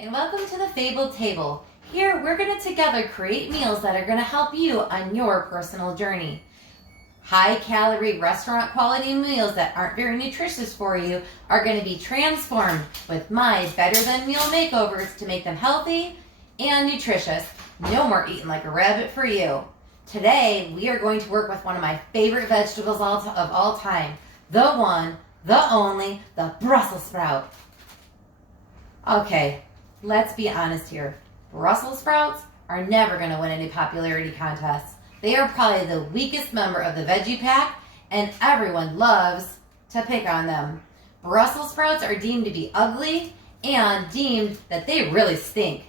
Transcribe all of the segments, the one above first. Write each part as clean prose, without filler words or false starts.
and welcome to the Fabled Table. Here we're going to together create meals that are going to help you on your personal journey. High calorie restaurant quality meals that aren't very nutritious for you are going to be transformed with my better than meal makeovers to make them healthy and nutritious. No more eating like a rabbit for you. Today we are going to work with one of my favorite vegetables of all time. The one, the only, the Brussels sprout. Okay, let's be honest here. Brussels sprouts are never going to win any popularity contests. They are probably the weakest member of the veggie pack, and everyone loves to pick on them. Brussels sprouts are deemed to be ugly and deemed that they really stink.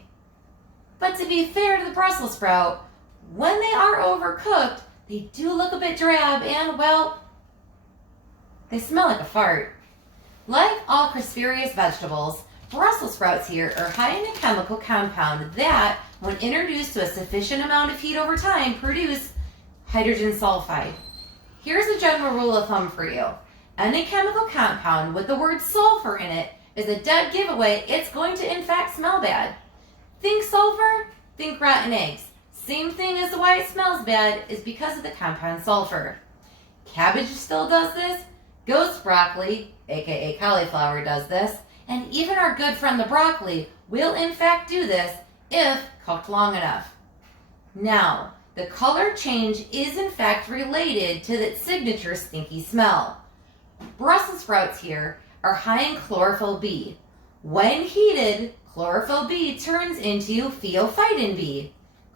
But to be fair to the Brussels sprout, when they are overcooked, they do look a bit drab and, well, they smell like a fart. Like all cruciferous vegetables, Brussels sprouts here are high in a chemical compound that, when introduced to a sufficient amount of heat over time, produce hydrogen sulfide. Here's a general rule of thumb for you. Any chemical compound with the word sulfur in it is a dead giveaway it's going to in fact smell bad. Think sulfur, think rotten eggs. Same thing as why it smells bad is because of the compound sulfur. Cabbage still does this, ghost broccoli, aka cauliflower, does this, and even our good friend the broccoli will in fact do this if cooked long enough. Now, the color change is in fact related to that signature stinky smell. Brussels sprouts here are high in chlorophyll B. When heated, chlorophyll B turns into pheophytin B.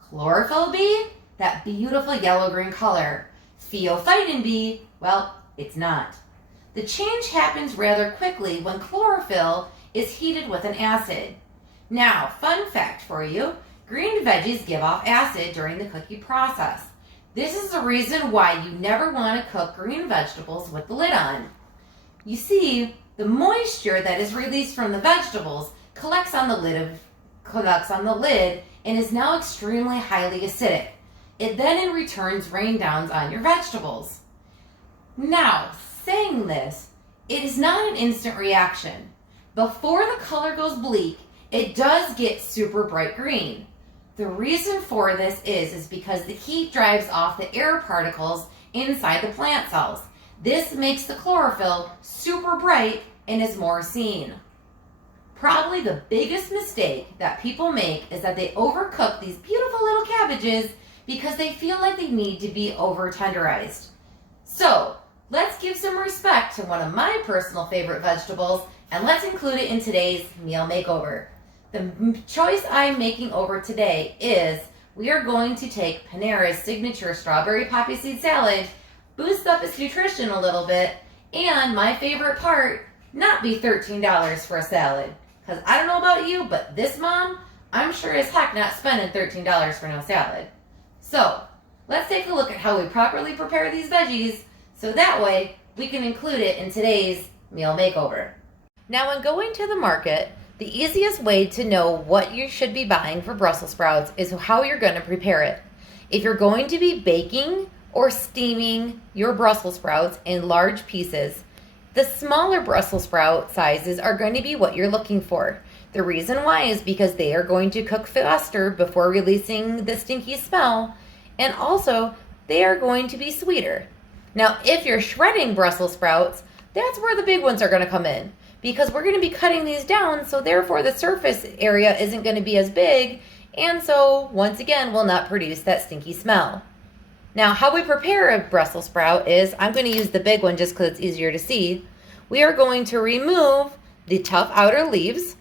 Chlorophyll B, that beautiful yellow-green color. Pheophytin B, well, it's not. The change happens rather quickly when chlorophyll is heated with an acid. Now, fun fact for you, green veggies give off acid during the cooking process. This is the reason why you never want to cook green vegetables with the lid on. You see, the moisture that is released from the vegetables collects on the lid and is now extremely highly acidic. It then in returns rain downs on your vegetables. Now, saying this, it is not an instant reaction. Before the color goes bleak, it does get super bright green. The reason for this is because the heat drives off the air particles inside the plant cells. This makes the chlorophyll super bright and is more seen. Probably the biggest mistake that people make is that they overcook these beautiful little cabbages because they feel like they need to be over tenderized. So, let's give some respect to one of my personal favorite vegetables and let's include it in today's meal makeover. The choice I'm making over today is we are going to take Panera's signature strawberry poppy seed salad, boost up its nutrition a little bit, and my favorite part, not be $13 for a salad. Because I don't know about you, but this mom, I'm sure as heck not spending $13 for no salad. So, let's take a look at how we properly prepare these veggies so that way we can include it in today's meal makeover. Now, when going to the market, the easiest way to know what you should be buying for Brussels sprouts is how you're going to prepare it. If you're going to be baking or steaming your Brussels sprouts in large pieces, the smaller Brussels sprout sizes are going to be what you're looking for. The reason why is because they are going to cook faster before releasing the stinky smell, and also they are going to be sweeter. Now, if you're shredding Brussels sprouts, that's where the big ones are going to come in, because we're going to be cutting these down, so therefore the surface area isn't going to be as big, and so once again will not produce that stinky smell. Now, how we prepare a Brussels sprout is, I'm going to use the big one just because it's easier to see. We are going to remove the tough outer leaves,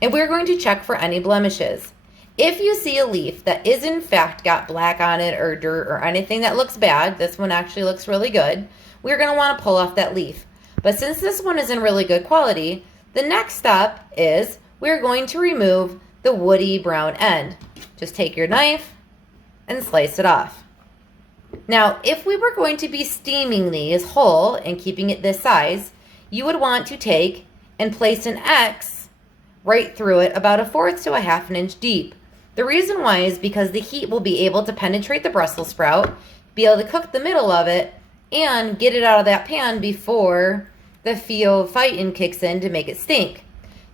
and we're going to check for any blemishes. If you see a leaf that is in fact got black on it or dirt or anything that looks bad, this one actually looks really good, we're going to want to pull off that leaf. But since this one is in really good quality, the next step is we're going to remove the woody brown end. Just take your knife and slice it off. Now, if we were going to be steaming these whole and keeping it this size, you would want to take and place an X right through it about 1/4 to 1/2 inch deep. The reason why is because the heat will be able to penetrate the Brussels sprout, be able to cook the middle of it, and get it out of that pan before the phytophytin kicks in to make it stink.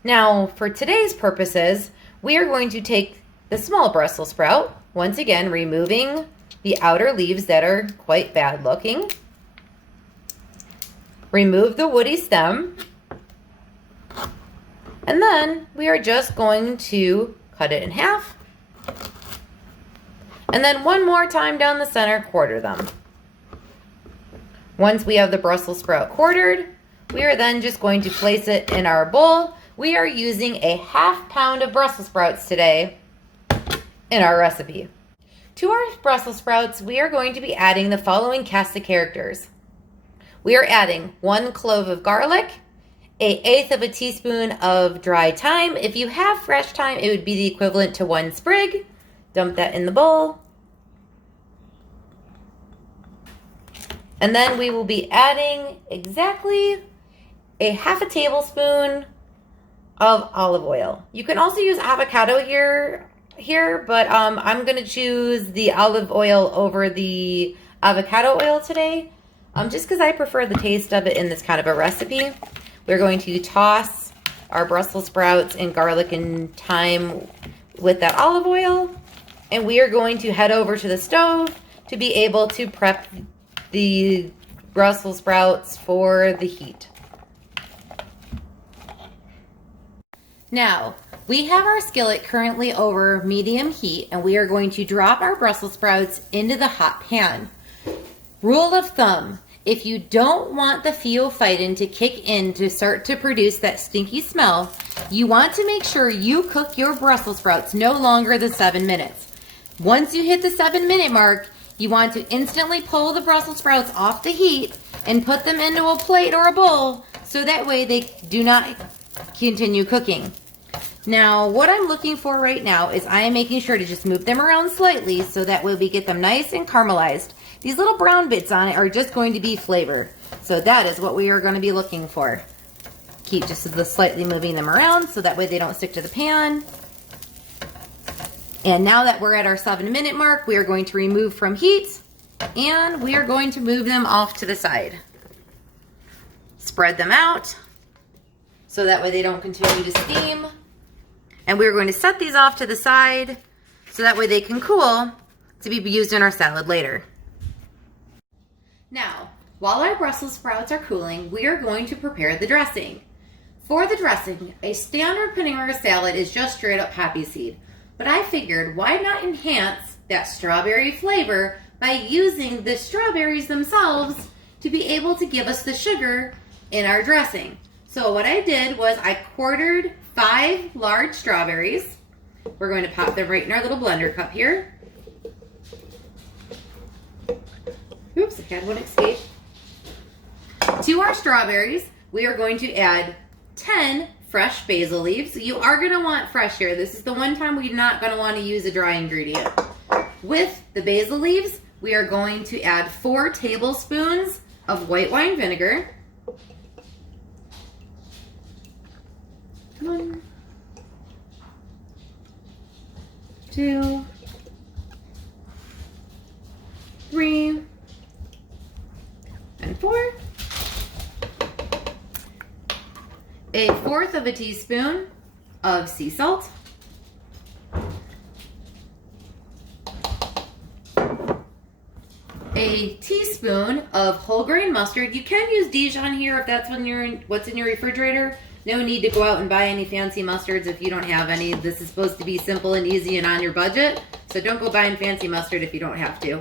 Now, for today's purposes, we are going to take the small Brussels sprout, once again removing the outer leaves that are quite bad looking. Remove the woody stem. And then we are just going to cut it in half. And then one more time down the center, quarter them. Once we have the Brussels sprout quartered, we are then just going to place it in our bowl. We are using a ½ pound of Brussels sprouts today in our recipe. To our Brussels sprouts, we are going to be adding the following cast of characters. We are adding 1 clove of garlic, 1/8 of a teaspoon of dry thyme. If you have fresh thyme, it would be the equivalent to 1 sprig. Dump that in the bowl. And then we will be adding exactly a ½ tablespoon of olive oil. You can also use avocado here, but I'm going to choose the olive oil over the avocado oil today, just because I prefer the taste of it in this kind of a recipe. We're going to toss our Brussels sprouts and garlic and thyme with that olive oil, and we are going to head over to the stove to be able to prep the Brussels sprouts for the heat. Now, we have our skillet currently over medium heat, and we are going to drop our Brussels sprouts into the hot pan. Rule of thumb, if you don't want the phytophytin to kick in to start to produce that stinky smell, you want to make sure you cook your Brussels sprouts no longer than 7 minutes. Once you hit the 7-minute mark, you want to instantly pull the Brussels sprouts off the heat and put them into a plate or a bowl so that way they do not continue cooking. Now, what I'm looking for right now is I am making sure to just move them around slightly so that way we get them nice and caramelized. These little brown bits on it are just going to be flavor. So that is what we are going to be looking for. Keep just slightly moving them around so that way they don't stick to the pan. And now that we're at our 7-minute mark, we are going to remove from heat and we are going to move them off to the side. Spread them out so that way they don't continue to steam. And we're going to set these off to the side so that way they can cool to be used in our salad later. Now, while our Brussels sprouts are cooling, we are going to prepare the dressing. For the dressing, a standard panera salad is just straight up Poppyseed. But I figured, why not enhance that strawberry flavor by using the strawberries themselves to be able to give us the sugar in our dressing. So what I did was I quartered 5 large strawberries. We're going to pop them right in our little blender cup here. Oops, I had one escape. To our strawberries, we are going to add 10 fresh basil leaves. You are going to want fresh here. This is the one time we're not going to want to use a dry ingredient. With the basil leaves, we are going to add 4 tablespoons of white wine vinegar. 1, 2, 3, and 4. 1/4 of a teaspoon of sea salt. A teaspoon of whole grain mustard. You can use Dijon here if that's what's in your refrigerator. No need to go out and buy any fancy mustards if you don't have any. This is supposed to be simple and easy and on your budget. So don't go buying fancy mustard if you don't have to.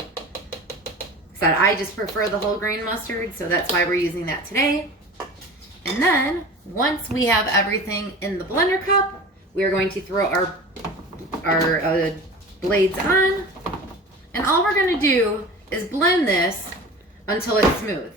So I just prefer the whole grain mustard, so that's why we're using that today. And then, once we have everything in the blender cup, we are going to throw our blades on. And all we're going to do is blend this until it's smooth.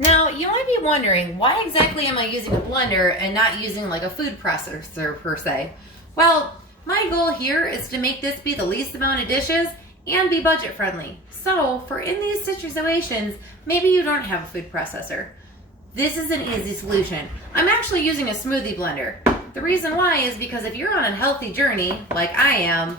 Now, you might be wondering, why exactly am I using a blender and not using like a food processor per se? Well, my goal here is to make this be the least amount of dishes and be budget friendly. So, for in these situations, maybe you don't have a food processor. this is an easy solution. I'm actually using a smoothie blender. The reason why is because if you're on a healthy journey, like I am,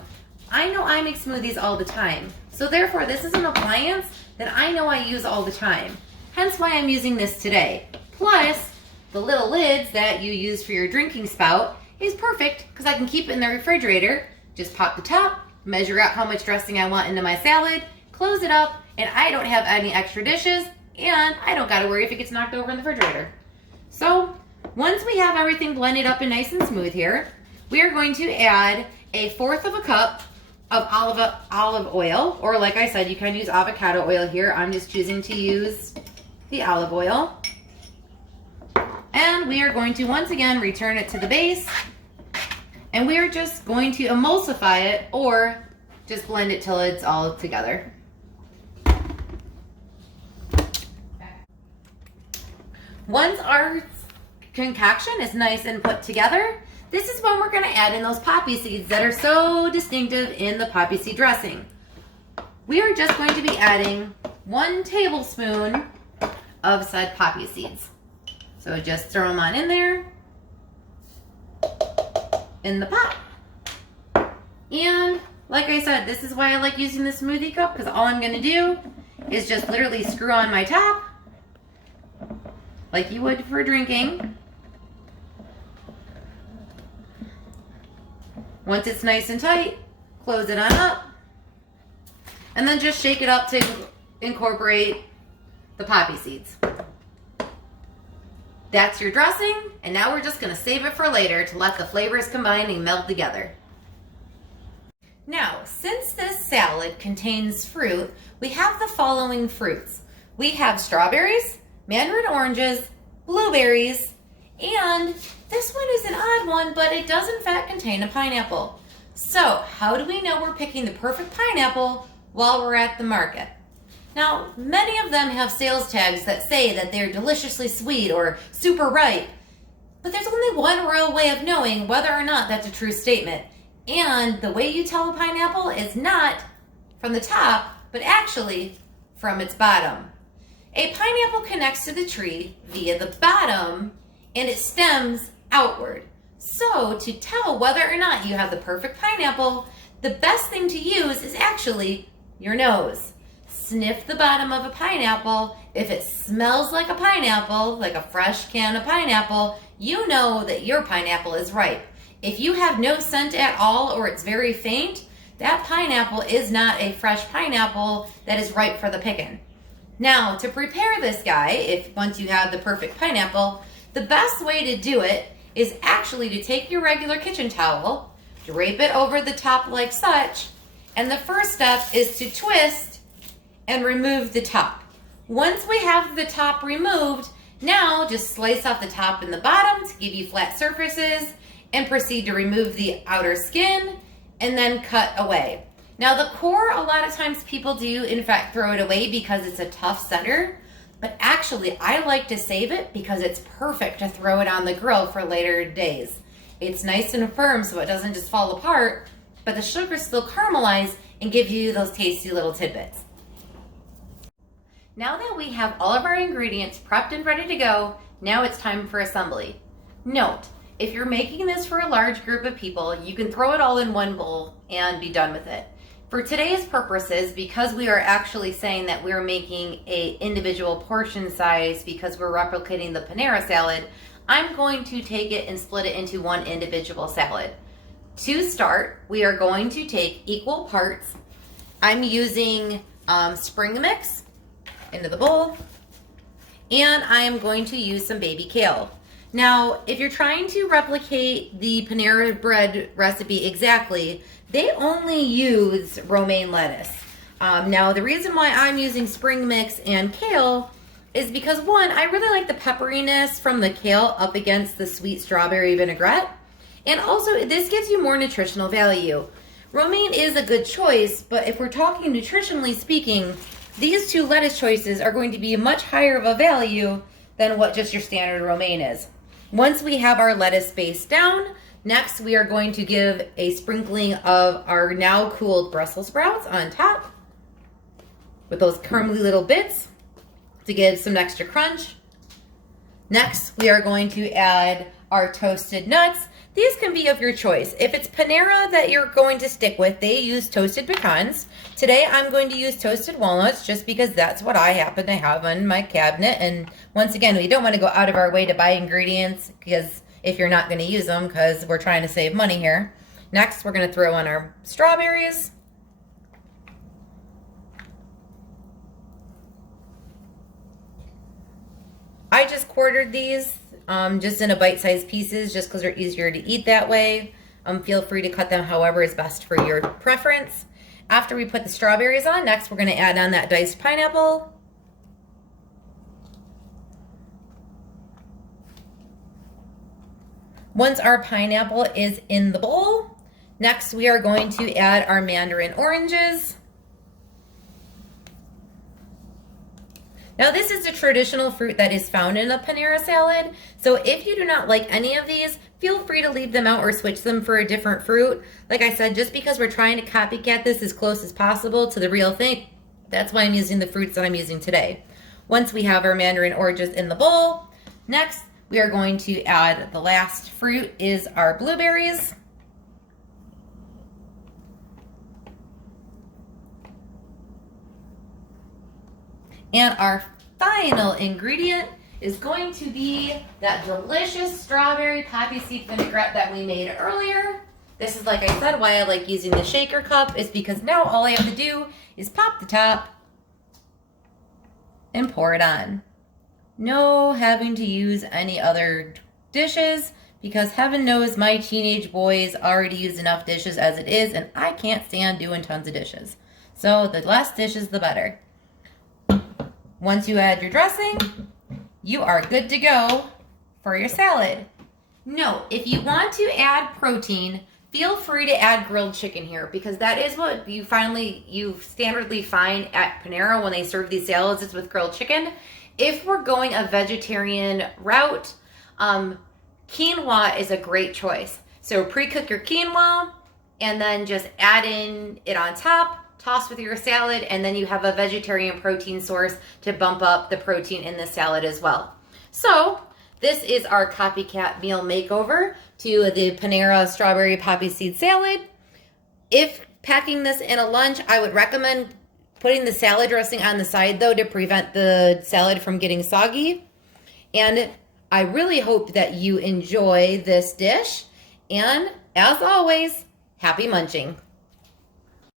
I know I make smoothies all the time. So therefore, this is an appliance that I know I use all the time. Hence why I'm using this today. Plus, the little lids that you use for your drinking spout is perfect because I can keep it in the refrigerator. Just pop the top, measure out how much dressing I want into my salad, close it up, and I don't have any extra dishes, and I don't gotta worry if it gets knocked over in the refrigerator. So, once we have everything blended up and nice and smooth here, we are going to add 1/4 cup of olive oil, or like I said, you can use avocado oil here. I'm just choosing to use the olive oil. And we are going to once again return it to the base, and we are just going to emulsify it or just blend it till it's all together. Once our concoction is nice and put together, this is when we're going to add in those poppy seeds that are so distinctive in the poppy seed dressing. We are just going to be adding 1 tablespoon of said poppy seeds. So just throw them on in there in the pot. And like I said, this is why I like using the smoothie cup, because all I'm going to do is just literally screw on my top like you would for drinking. Once it's nice and tight, close it on up, and then just shake it up to incorporate the poppy seeds. That's your dressing, and now we're just going to save it for later to let the flavors combine and meld together. Now, since this salad contains fruit, we have the following fruits. We have strawberries, mandarin oranges, blueberries, and this one is an odd one, but it does in fact contain a pineapple. So, how do we know we're picking the perfect pineapple while we're at the market? Now, many of them have sales tags that say that they're deliciously sweet or super ripe, but there's only one real way of knowing whether or not that's a true statement. And the way you tell a pineapple is not from the top, but actually from its bottom. A pineapple connects to the tree via the bottom, and it stems outward. So, to tell whether or not you have the perfect pineapple, the best thing to use is actually your nose. Sniff the bottom of a pineapple. If it smells like a pineapple, like a fresh can of pineapple, you know that your pineapple is ripe. If you have no scent at all or it's very faint, that pineapple is not a fresh pineapple that is ripe for the picking. Now, to prepare this guy, once you have the perfect pineapple, the best way to do it is actually to take your regular kitchen towel, drape it over the top like such, and the first step is to twist and remove the top. Once we have the top removed, now just slice off the top and the bottom to give you flat surfaces and proceed to remove the outer skin and then cut away. Now the core, a lot of times people do in fact throw it away because it's a tough center, but actually I like to save it because it's perfect to throw it on the grill for later days. It's nice and firm so it doesn't just fall apart, but the sugar still caramelizes and give you those tasty little tidbits. Now that we have all of our ingredients prepped and ready to go, now it's time for assembly. Note, if you're making this for a large group of people, you can throw it all in one bowl and be done with it. For today's purposes, because we are actually saying that we're making an individual portion size because we're replicating the Panera salad, I'm going to take it and split it into one individual salad. To start, we are going to take equal parts. I'm using spring mix into the bowl, and I am going to use some baby kale. Now, if you're trying to replicate the Panera bread recipe exactly, they only use romaine lettuce. Now, the reason why I'm using spring mix and kale is because, one, I really like the pepperiness from the kale up against the sweet strawberry vinaigrette, and also this gives you more nutritional value. Romaine is a good choice, but if we're talking nutritionally speaking, these two lettuce choices are going to be much higher of a value than what just your standard romaine is. Once we have our lettuce base down, next we are going to give a sprinkling of our now cooled Brussels sprouts on top with those crumbly little bits to give some extra crunch. Next, we are going to add our toasted nuts. These can be of your choice. If it's Panera that you're going to stick with, they use toasted pecans. Today, I'm going to use toasted walnuts just because that's what I happen to have in my cabinet. And once again, we don't want to go out of our way to buy ingredients because if you're not going to use them, because we're trying to save money here. Next, we're going to throw in our strawberries. I just quartered these just in a bite-sized pieces just because they're easier to eat that way. Feel free to cut them however is best for your preference. After we put the strawberries on, next we're going to add on that diced pineapple. Once our pineapple is in the bowl, next we are going to add our mandarin oranges. Now this is a traditional fruit that is found in a Panera salad, so if you do not like any of these, feel free to leave them out or switch them for a different fruit. Like I said, just because we're trying to copycat this as close as possible to the real thing, that's why I'm using the fruits that I'm using today. Once we have our mandarin oranges in the bowl, next we are going to add the last fruit is our blueberries. And our final ingredient is going to be that delicious strawberry poppy seed vinaigrette that we made earlier. This is, like I said, why I like using the shaker cup, is because now all I have to do is pop the top and pour it on. No having to use any other dishes, because heaven knows my teenage boys already use enough dishes as it is, and I can't stand doing tons of dishes. So the less dishes, the better. Once you add your dressing, you are good to go for your salad. Note, if you want to add protein, feel free to add grilled chicken here, because that is what you standardly find at Panera when they serve these salads. It's with grilled chicken. If we're going a vegetarian route, quinoa is a great choice. So pre-cook your quinoa and then just add in it on top. Toss with your salad, and then you have a vegetarian protein source to bump up the protein in the salad as well. So this is our copycat meal makeover to the Panera strawberry poppy seed salad. If packing this in a lunch, I would recommend putting the salad dressing on the side though to prevent the salad from getting soggy. And I really hope that you enjoy this dish. And as always, happy munching.